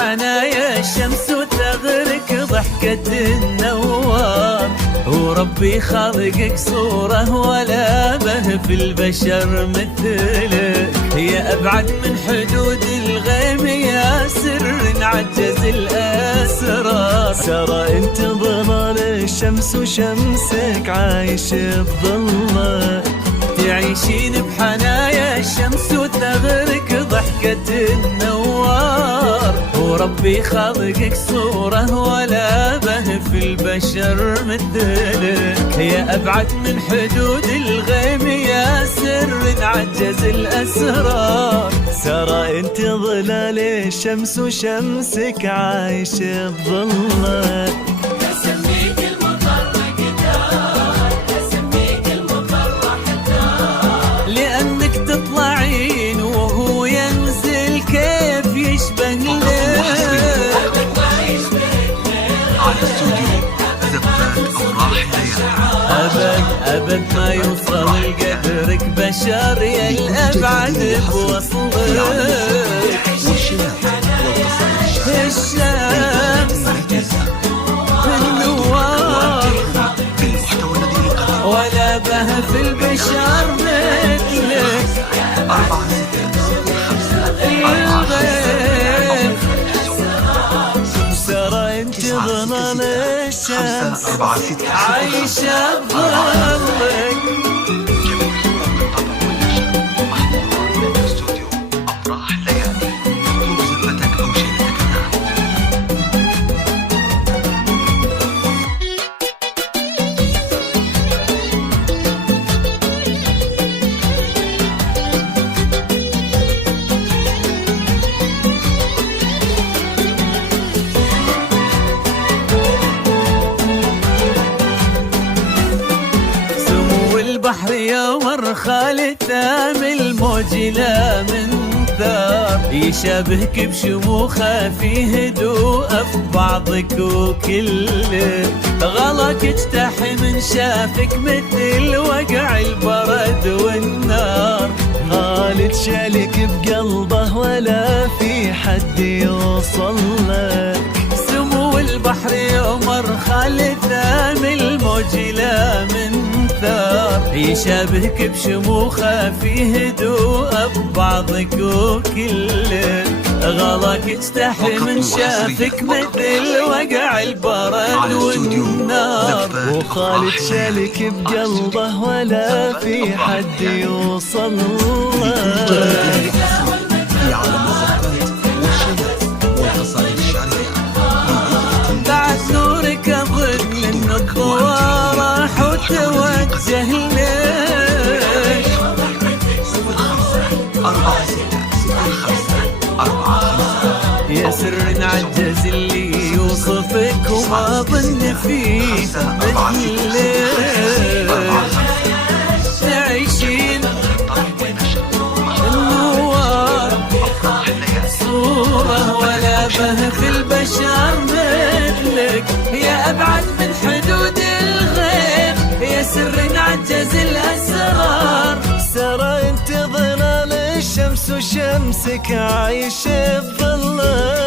بحنايا الشمس وتغرك ضحكة النوار. وربي خالقك صورة ولا به في البشر مثلك، يا أبعد من حدود الغيم يا سر عجز الأسرار. ترى انت ظلال الشمس وشمسك عايش بظلك، تعيشين بحنايا الشمس وتغرك ضحكة النوار. وربي خلقك صورة ولا به في البشر مثلك، يا أبعد من حدود الغيم يا سر عجز الأسرار. ترى انت ظلال الشمس وشمسك عايش بظلك، لأنك تطلعين وهو ينزل كيف يشبه لك. على استوديو زفات أفراح ليالي. أبد ما يوصل لقدرك بشر يا الأبعد بوصلك. الشمس النوار ولا به في البشر مثلك. 4 ترى انت ظلال الشمس 4 6 عايشة بظلك. استوديو أفراح ليالي. اطلب زفتك أو شيلتك الآن. البحر يمر خالد ثام الموج لا من ثار، يشابهك بشموخه في هدوء في بعضك وكله. غلاك اجتاح من شافك مثل وقع البرد والنار. خالد شالك بقلبه ولا في حد يوصل لك، سمو البحر يمر خالد ثام الموج لا من ثار، يشابهك بشموخه في هدوء ببعضك وكله. غلاك اجتاح من شافك مثل وقع البرد والنار. وخالد شالك بقلبه ولا في حد يوصل لك. في عالم الزفات والشمس والقصائد الشعرية. بعد نورك ظل النبوة راح وتوجه لك. 4 6 5 4 5 يا سر عجز اللي يوصفك وما ظن فيه مثلك. تعيشين النوار صورة ولا به في البشر مثلك، يا أبعد من حدود الغيب يا سر عجز الأسرار. ترى انت ظلال الشمس وشمسك عايش بظلك.